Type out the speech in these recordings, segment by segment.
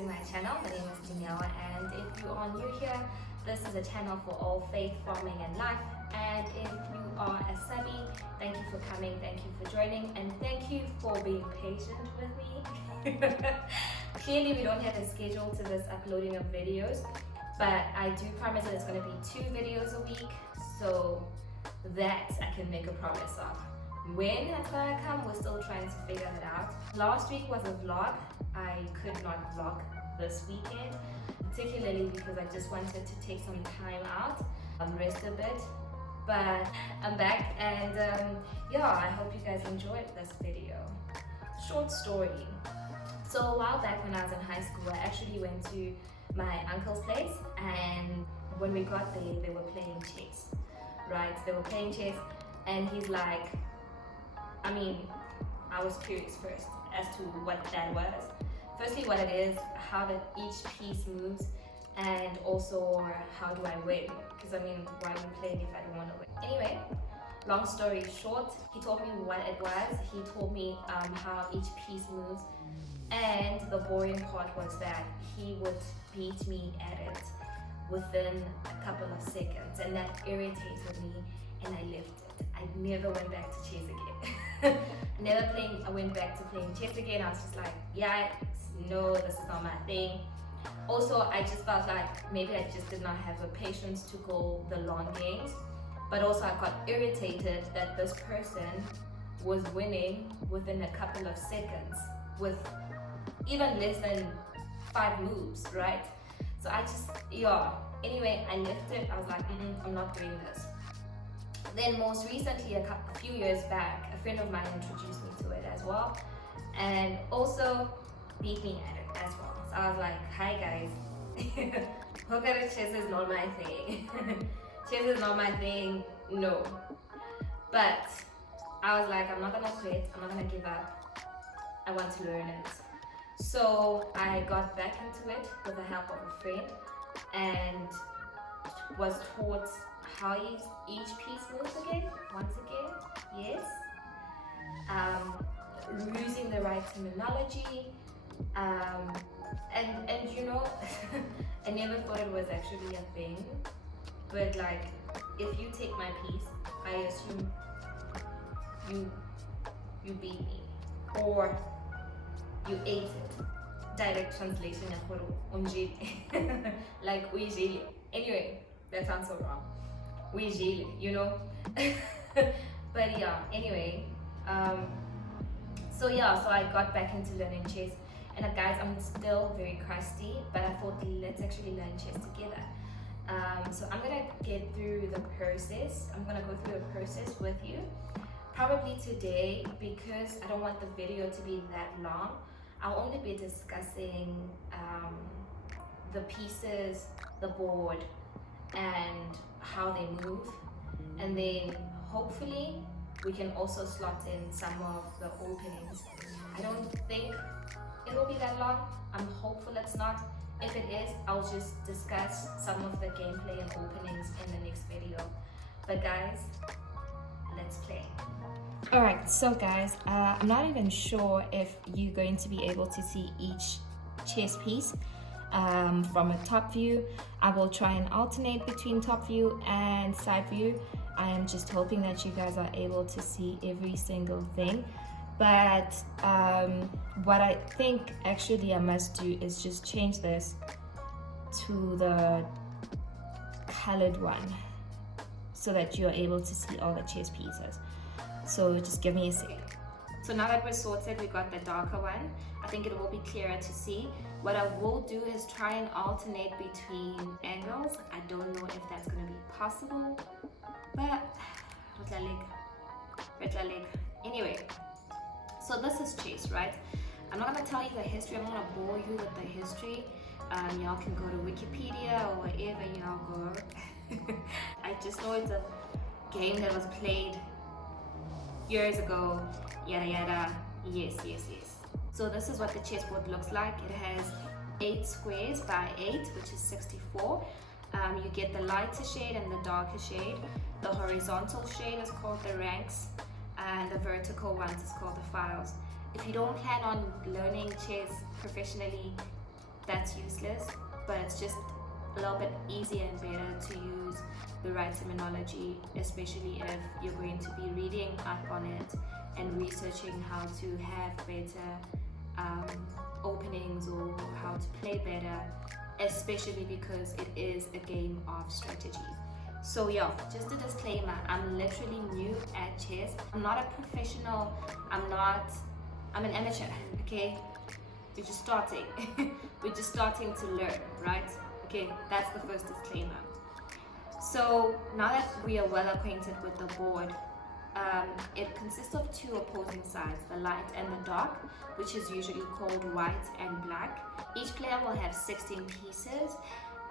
to my channel. My name is Danielle, and if you are new here, this is a channel for all faith, farming and life. And if you are a Sabi, thank you for coming, thank you for joining, and thank you for being patient with me. Clearly we don't have a schedule to this uploading of videos, but I do promise that it's going to be 2 videos a week, so that I can make a promise of. When that's gonna come, we're still trying to figure it out. Last week was a vlog. I could not vlog this weekend, particularly because I just wanted to take some time out, rest a bit. But I'm back, and yeah, I hope you guys enjoyed this video. Short story. So a while back when I was in high school, I actually went to my uncle's place, and when we got there, they were playing chess. Right? They were playing chess, and he's like, I was curious first as to what that was. Firstly, what it is, how each piece moves, and also how do I win? Because why are we playing if I don't want to win? Anyway, long story short, he told me what it was. He told me how each piece moves, and the boring part was that he would beat me at it within a couple of seconds, and that irritated me, and I left it. I never went back to chess again. I went back to playing chess again. I was just like, yeah, no, this is not my thing. Also, I just felt like maybe I just did not have the patience to go the long games, but also I got irritated that this person was winning within a couple of seconds with even less than 5 moves, right? So I just, anyway, I left it. I was like, I'm not doing this. Then most recently, a few years back, a friend of mine introduced me to it as well, and also beat me at it as well. So I was like, hi guys, Hokara chess is not my thing. Chess is not my thing, no. But I was like, I'm not gonna quit, I'm not gonna give up. I want to learn it. So I got back into it with the help of a friend, and was taught how each piece moves again, once again, yes. Using the right terminology, and you know, I never thought it was actually a thing, but like, if you take my piece, I assume you beat me, or you ate it. Direct translation, like uijile. Anyway, that sounds so wrong. Uijile, you know. But yeah, anyway, so I got back into learning chess, and guys, I'm still very crusty, but I thought, let's actually learn chess together. So I'm gonna get through the process. I'm gonna go through the process with you, probably today, because I don't want the video to be that long. I'll only be discussing the pieces, the board, and how they move, and then hopefully we can also slot in some of the openings. I don't think it will be that long. I'm hopeful it's not. If it is, I'll just discuss some of the gameplay and openings in the next video. But guys, let's play. Alright, so guys, I'm not even sure if you're going to be able to see each chess piece from a top view. I will try and alternate between top view and side view. I am just hoping that you guys are able to see every single thing. But what I think actually I must do is just change this to the colored one so that you're able to see all the chess pieces. So just give me a sec. So now that we're sorted, we got the darker one. I think it will be clearer to see. What I will do is try and alternate between angles. I don't know if that's going to be possible, but anyway, so this is chess, right? I'm not going to tell you the history. I'm not going to bore you with the history. Y'all can go to Wikipedia or wherever y'all go. I just know it's a game that was played years ago, yada yada, yes. So this is what the chessboard looks like. It has 8 squares by 8, which is 64. You get the lighter shade and the darker shade. The horizontal shade is called the ranks, and the vertical ones is called the files. If you don't plan on learning chess professionally, that's useless, but it's just a little bit easier and better to use the right terminology, especially if you're going to be reading up on it and researching how to have better openings or how to play better, especially because it is a game of strategy. So yeah, just a disclaimer, I'm literally new at chess. I'm not a professional, I'm an amateur, okay? We're just starting. We're just starting to learn, right? Okay, that's the first disclaimer. So now that we are well acquainted with the board, it consists of two opposing sides, the light and the dark, which is usually called white and black. Each player will have 16 pieces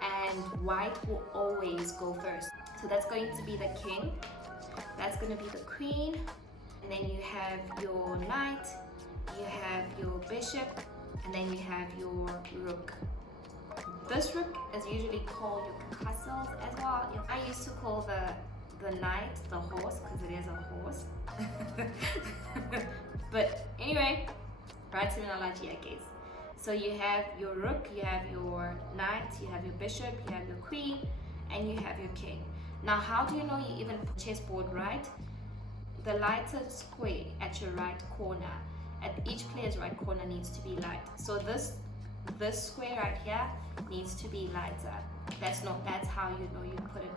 and white will always go first. So that's going to be the king, that's going to be the queen, and then you have your knight, you have your bishop, and then you have your rook. This rook is usually called your castles as well. I used to call the knight the horse because it is a horse. But anyway, right terminology, I guess. So you have your rook, you have your knight, you have your bishop, you have your queen, and you have your king. Now, how do you know you even put chessboard right? The lighter square at your right corner, at each player's right corner, needs to be light. So this square right here needs to be lighter. That's how you know you put it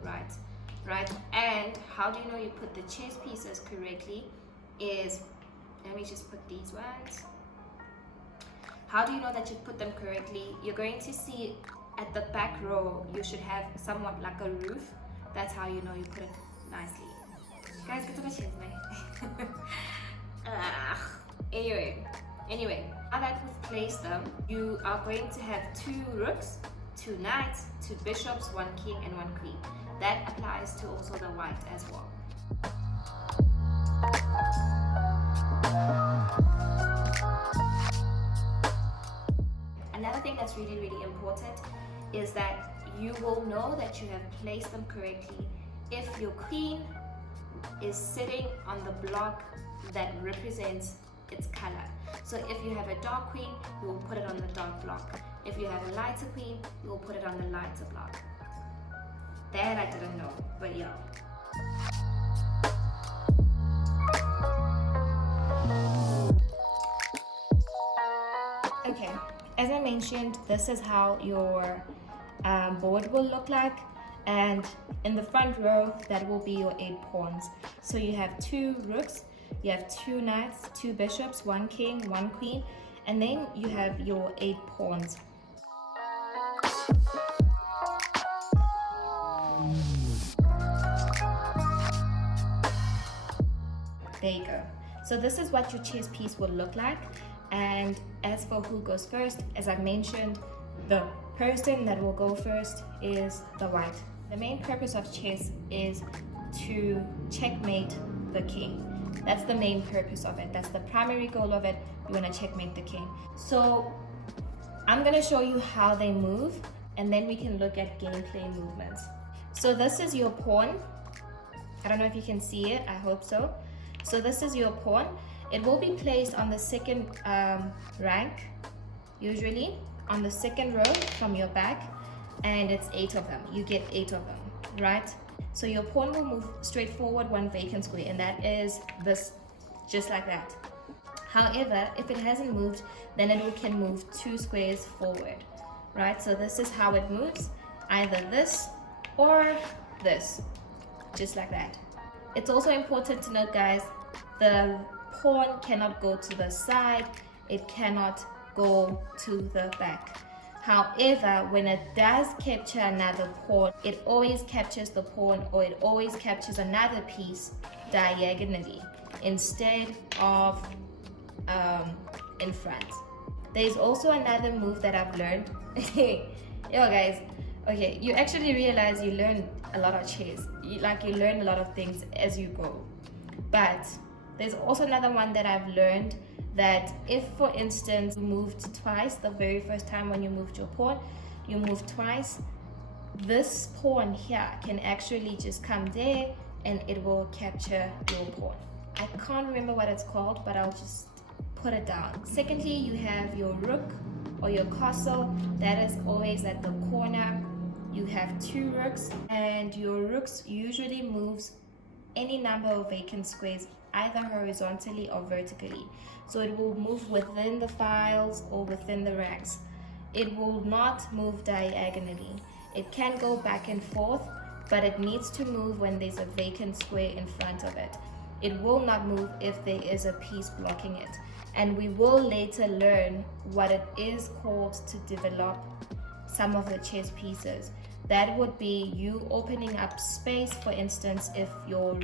right? And how do you know you put the chess pieces correctly is, let me just put these ones. How do you know that you put them correctly? You're going to see at the back row, you should have somewhat like a roof. That's how you know you put it nicely. Guys, get to my chess, man. Anyway, now that we've placed them, you are going to have 2 rooks, 2 knights, 2 bishops, 1 king, and 1 queen. That applies to also the white as well. Another thing that's really, really important is that you will know that you have placed them correctly if your queen is sitting on the block that represents its color. So if you have a dark queen, you will put it on the dark block. If you have a lighter queen, you will put it on the lighter block. That I didn't know, but yeah. Okay, as I mentioned, this is how your board will look like, and in the front row that will be your 8 pawns. So you have 2 rooks, you have 2 knights, 2 bishops, 1 king, 1 queen, and then you have your 8 pawns. There you go. So this is what your chess piece will look like. And as for who goes first, as I mentioned, the person that will go first is the white. The main purpose of chess is to checkmate the king. That's the main purpose of it. That's the primary goal of it. You want to checkmate the king. So I'm going to show you how they move, and then we can look at gameplay movements. So this is your pawn. I don't know if you can see it. I hope so. So this is your pawn. It will be placed on the second rank, usually on the second row from your back, and it's 8 of them. You get 8 of them, right? So your pawn will move straight forward 1 vacant square, and that is this, just like that. However, if it hasn't moved, then it can move 2 squares forward, right? So this is how it moves, either this or this, just like that. It's also important to note, guys, the pawn cannot go to the side, it cannot go to the back. However, when it does capture another pawn, it always captures the pawn, or it always captures another piece diagonally instead of in front. There's also another move that I've learned. Yo guys, okay, you actually realize you learn a lot of chess. You learn a lot of things as you go. But there's also another one that I've learned, that if, for instance, you moved twice, the very first time when you moved your pawn, you moved twice, this pawn here can actually just come there and it will capture your pawn. I can't remember what it's called, but I'll just put it down. Secondly, you have your rook, or your castle, that is always at the corner. You have 2 rooks, and your rooks usually moves any number of vacant squares, either horizontally or vertically. So it will move within the files or within the ranks. It will not move diagonally. It can go back and forth, but it needs to move when there's a vacant square in front of it. It will not move if there is a piece blocking it. And we will later learn what it is called to develop some of the chess pieces. That would be you opening up space. For instance, if your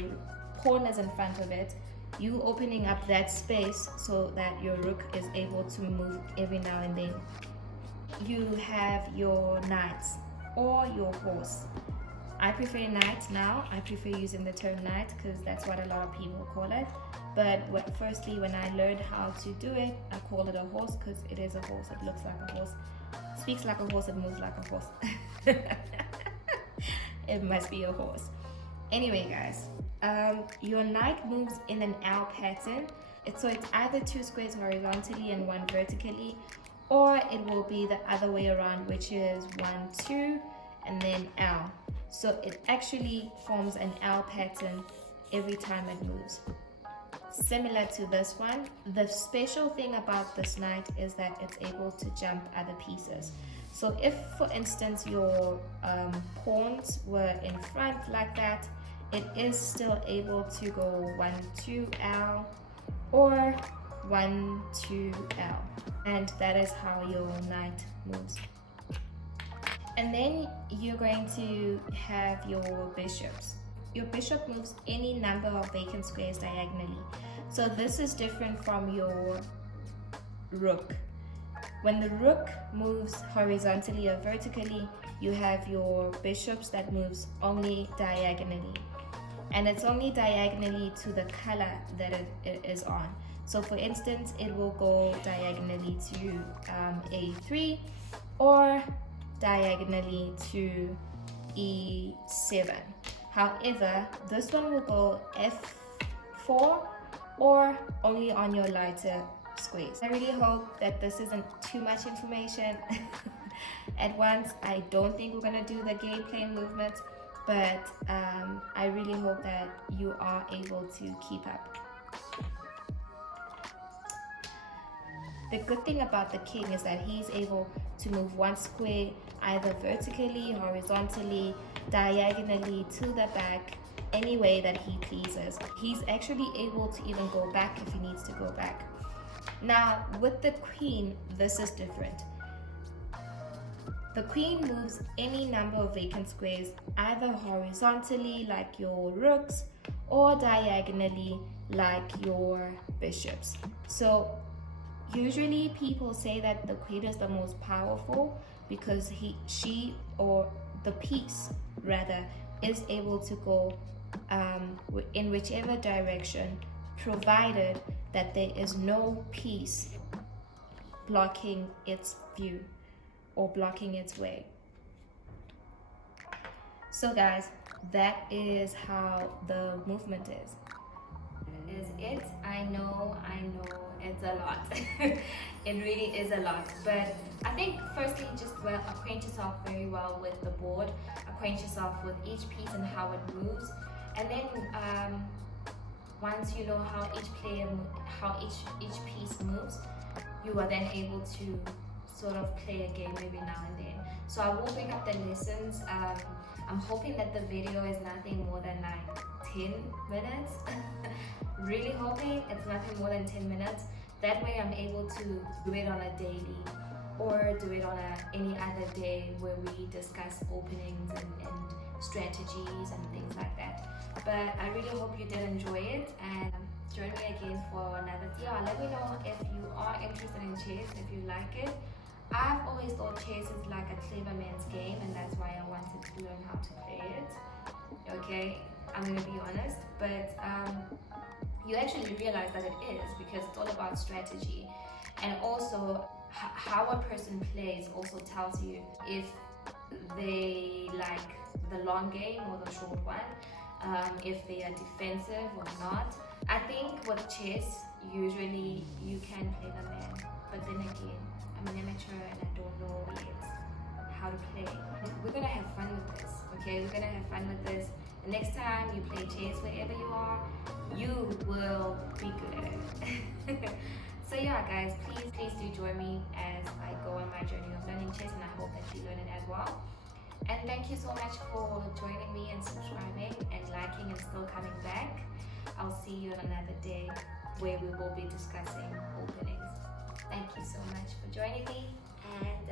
pawn is in front of it, you opening up that space so that your rook is able to move every now and then. You have your knight or your horse. I prefer knight now. I prefer using the term knight because that's what a lot of people call it. But firstly, when I learned how to do it, I call it a horse because it is a horse. It looks like a horse, speaks like a horse, it moves like a horse. It must be a horse. Anyway, guys, your knight moves in an L pattern. So it's either 2 squares horizontally and 1 vertically, or it will be the other way around, which is 1, 2, and then L. So it actually forms an L pattern every time it moves. Similar to this one, the special thing about this knight is that it's able to jump other pieces. So if, for instance, your pawns were in front like that, it is still able to go 1, 2, L, or 1, 2, L. And that is how your knight moves. And then you're going to have your bishops. Your bishop moves any number of vacant squares diagonally. So this is different from your rook. When the rook moves horizontally or vertically, you have your bishops that moves only diagonally. And it's only diagonally to the color that it is on. So for instance, it will go diagonally to A3 or diagonally to E7. However, this one will go F4 or only on your lighter squares. I really hope that this isn't too much information at once. I don't think we're gonna do the gameplay movements, but I really hope that you are able to keep up. The good thing about the king is that he's able to move 1 square either vertically, horizontally, diagonally, to the back, any way that he pleases. He's actually able to even go back if he needs to go back. Now, with the queen, this is different. The queen moves any number of vacant squares, either horizontally like your rooks or diagonally like your bishops. So usually people say that the queen is the most powerful because she or the piece rather is able to go in whichever direction, provided that there is no piece blocking its view or blocking its way. So guys, that is how the movement is. Is it? I know it's a lot. It really is a lot, but I think firstly just acquaint yourself very well with the board, acquaint yourself with each piece and how it moves, and then once you know how each piece moves, you are then able to sort of play a game every now and then. So I will bring up the lessons. I'm hoping that the video is nothing more than like 10 minutes. Really hoping it's nothing more than 10 minutes. That way I'm able to do it on a daily or do it on any other day where we discuss openings and strategies and things like that. But I really hope you did enjoy it, and join me again for another video. Let me know if you are interested in chess, if you like it. I've always thought chess is like a clever man's game, and that's why I wanted to learn how to play it. Okay, I'm gonna be honest, but you actually realize that it is, because it's all about strategy, and also how a person plays also tells you if they like the long game or the short one, if they are defensive or not. I think with chess, usually you can play the man, but then again, I'm an amateur and I don't know yet how to play. We're gonna have fun with this, okay? We're gonna have fun with this. The next time you play chess, wherever you are, you will be good at it. So yeah, guys, please do join me as I go on my journey of learning chess, and I hope that you learn it as well. And thank you so much for joining me and subscribing and liking and still coming back. I'll see you on another day where we will be discussing openings. Thank you so much for joining me, and